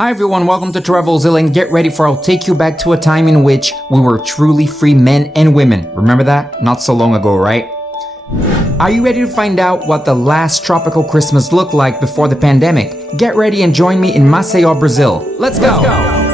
Hi everyone, welcome to Travelzilla, and get ready for I'll take you back to a time in which we were truly free men and women. Remember that? Not so long ago, right? Are you ready to find out what the last tropical Christmas looked like before the pandemic? Get ready and join me in Maceió, Brazil. Let's go!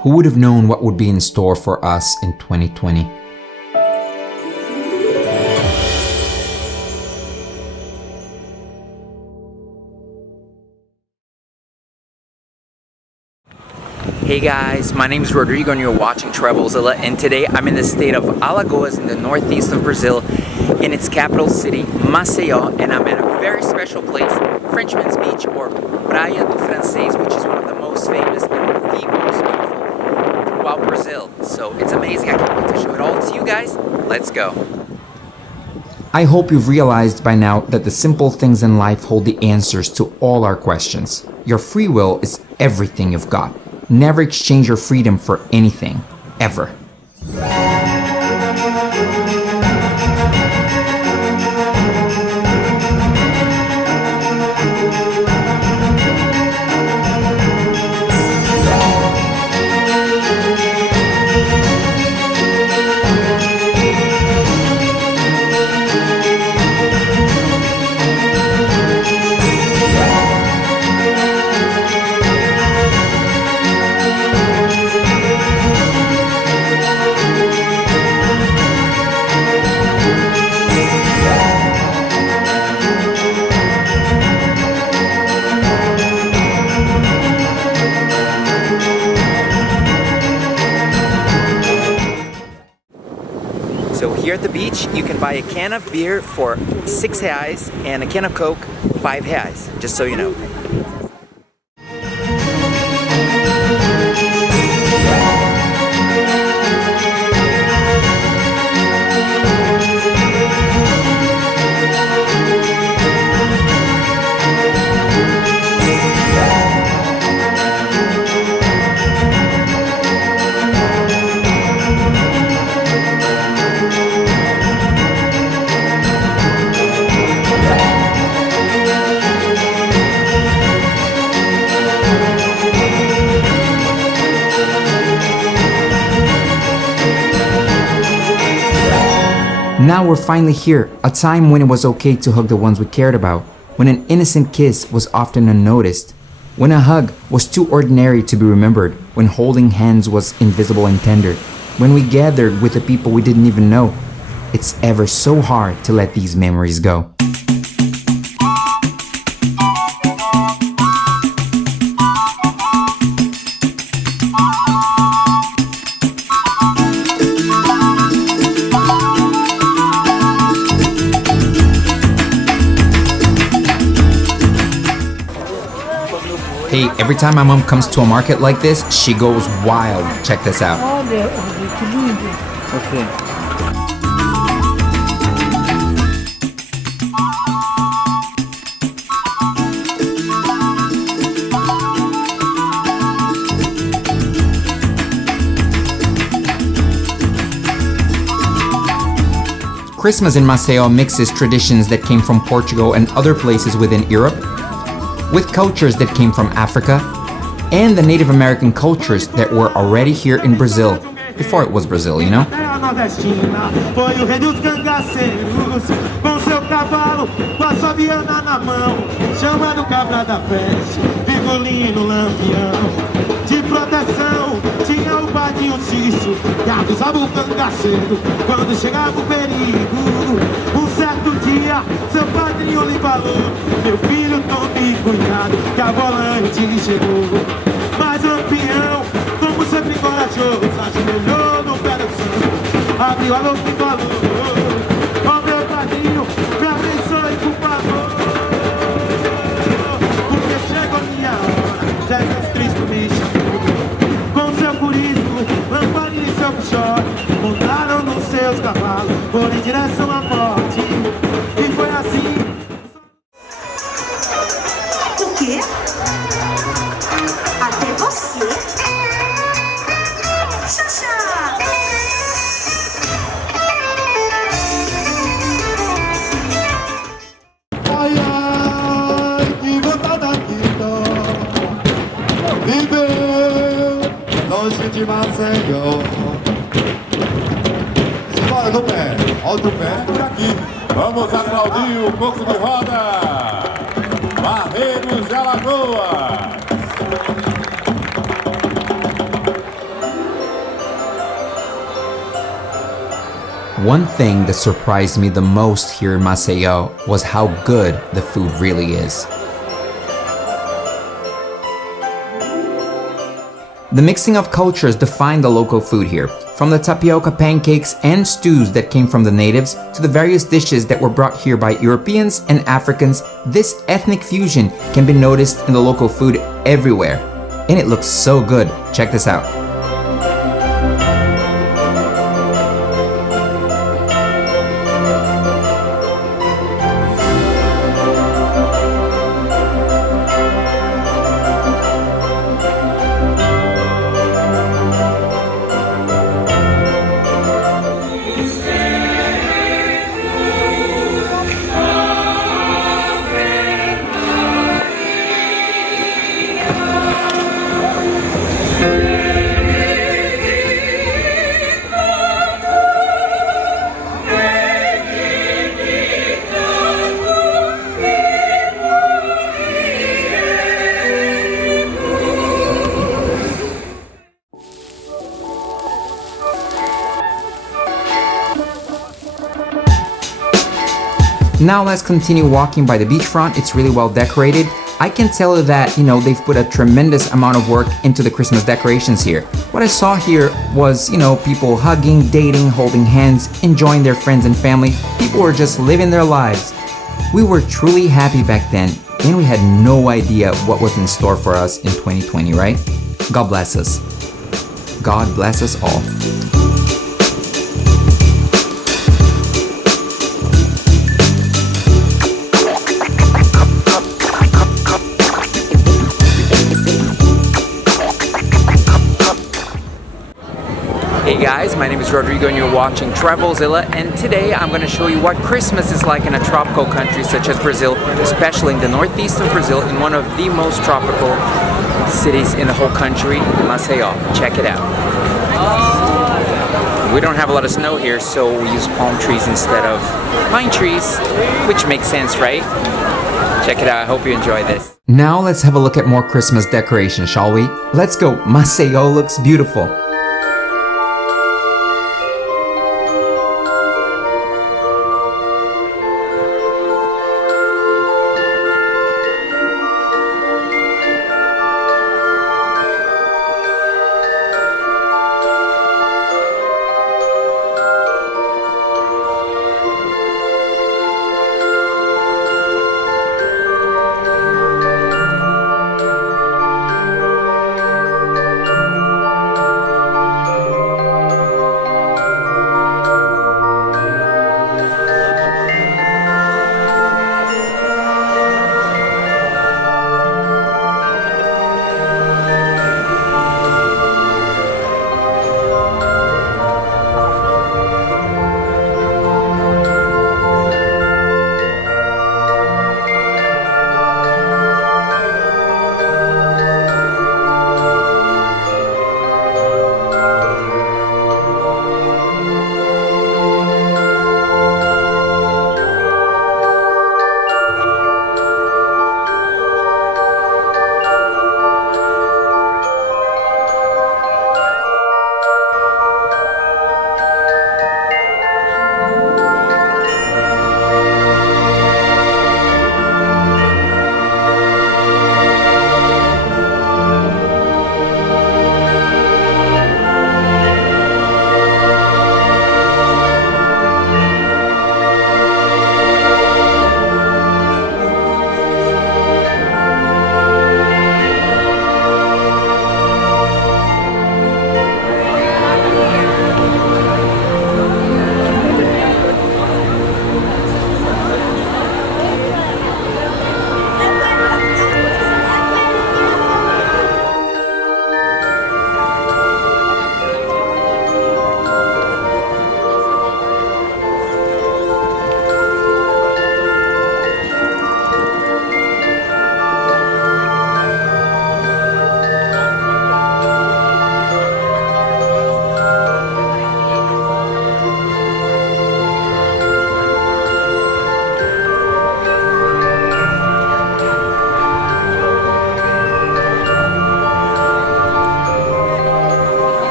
Who would have known what would be in store for us in 2020? Hey guys, my name is Rodrigo and you're watching Travelzilla, and today I'm in the state of Alagoas in the northeast of Brazil, in its capital city, Maceió, and I'm at a very special place, Frenchman's Beach, or Praia do Francês, which is one of the most famous and the most beautiful throughout Brazil. So it's amazing. I can't wait to show it all to you guys. Let's go. I hope you've realized by now that the simple things in life hold the answers to all our questions. Your free will is everything you've got. Never exchange your freedom for anything, ever. So here at the beach, you can buy a can of beer for 6 reais and a can of Coke, 5 reais, just so you know. Now we're finally here, a time when it was okay to hug the ones we cared about, when an innocent kiss was often unnoticed, when a hug was too ordinary to be remembered, when holding hands was invisible and tender, when we gathered with the people we didn't even know. It's ever so hard to let these memories go. Hey, every time my mom comes to a market like this, she goes wild. Check this out. Olha, que lindo. Okay. Christmas in Maceió mixes traditions that came from Portugal and other places within Europe, with cultures that came from Africa, and the Native American cultures that were already here in Brazil, before it was Brazil, you know? Foi o rei dos cangaceiros, com seu cavalo, com a sua viana na mão, chamando cabra da peste, vigolino lampião, de proteção, tinha o padrinho Cício, que avisava o cangaceiro, quando chegava o perigo. Um certo dia, seu padrinho lhe falou, meu filho, tome cuidado, que a volante chegou. Mas Lampião, como sempre corajoso, ajoelhou no pé do santo, abriu a boca e falou, ó meu padrinho, me abençoe por favor, porque chegou minha hora. Jesus Cristo me chamou. Com seu curisco, lamparina e seu pichote, montaram nos seus cavalos, foram em direção à morte. E foi assim. O quê? Até você? Xaxá! Ai, ai, que vontade da vida, viver longe de Maceió. Simbora no pé, olha o pé por aqui. Vamos a Claudinho, coco de roda. Barreiros de Alagoas. One thing that surprised me the most here in Maceió was how good the food really is. The mixing of cultures defined the local food here, from the tapioca pancakes and stews that came from the natives to the various dishes that were brought here by Europeans and Africans. This ethnic fusion can be noticed in the local food everywhere, and it looks so good. Check this out. Now let's continue walking by the beachfront. It's really well decorated. I can tell you that, they've put a tremendous amount of work into the Christmas decorations here. What I saw here was, people hugging, dating, holding hands, enjoying their friends and family. People were just living their lives. We were truly happy back then, and we had no idea what was in store for us in 2020, right? God bless us. God bless us all. Hey guys, my name is Rodrigo and you're watching Travelzilla, and today I'm going to show you what Christmas is like in a tropical country such as Brazil, especially in the northeast of Brazil, in one of the most tropical cities in the whole country, Maceió. Check it out. We don't have a lot of snow here, so we use palm trees instead of pine trees, which makes sense, right? Check it out. I hope you enjoy this. Now let's have a look at more Christmas decorations, shall we? Let's go. Maceió looks beautiful.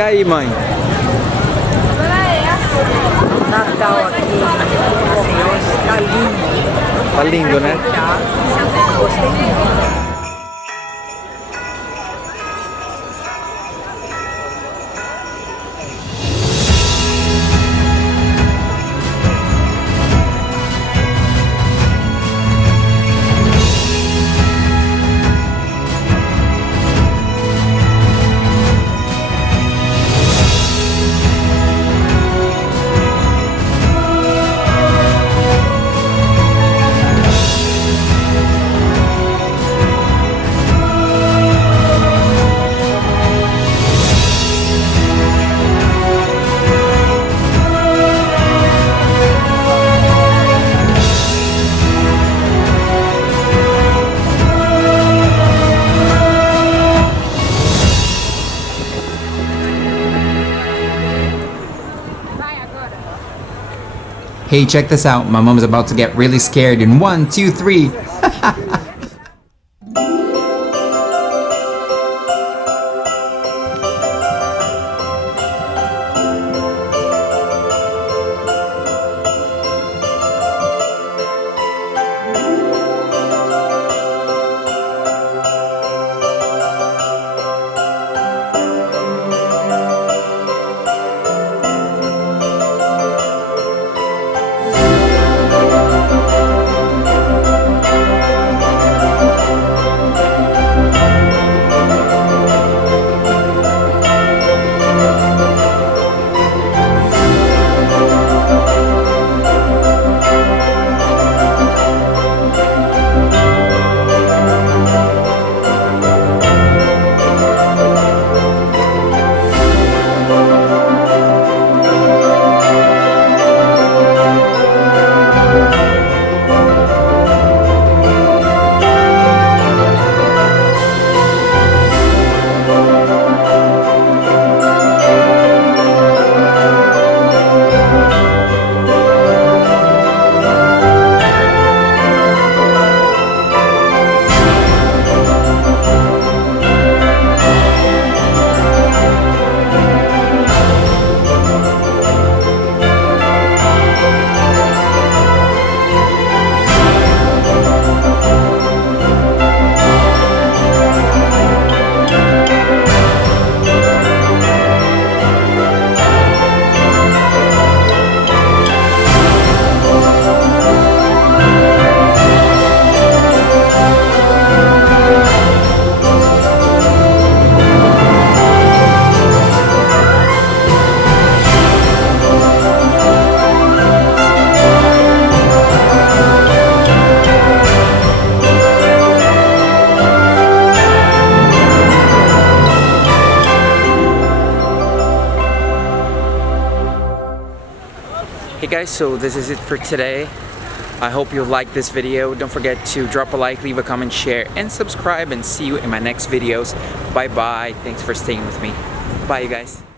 E aí, mãe? Natal aqui em Maceió está lindo. Tá lindo, né? Gostei muito. Hey, check this out. My mom's about to get really scared in 1, 2, 3. Hey guys, so this is it for today. I hope you liked this video. Don't forget to drop a like, leave a comment, share, and subscribe, and see you in my next videos. Bye bye. Thanks for staying with me. Bye, you guys.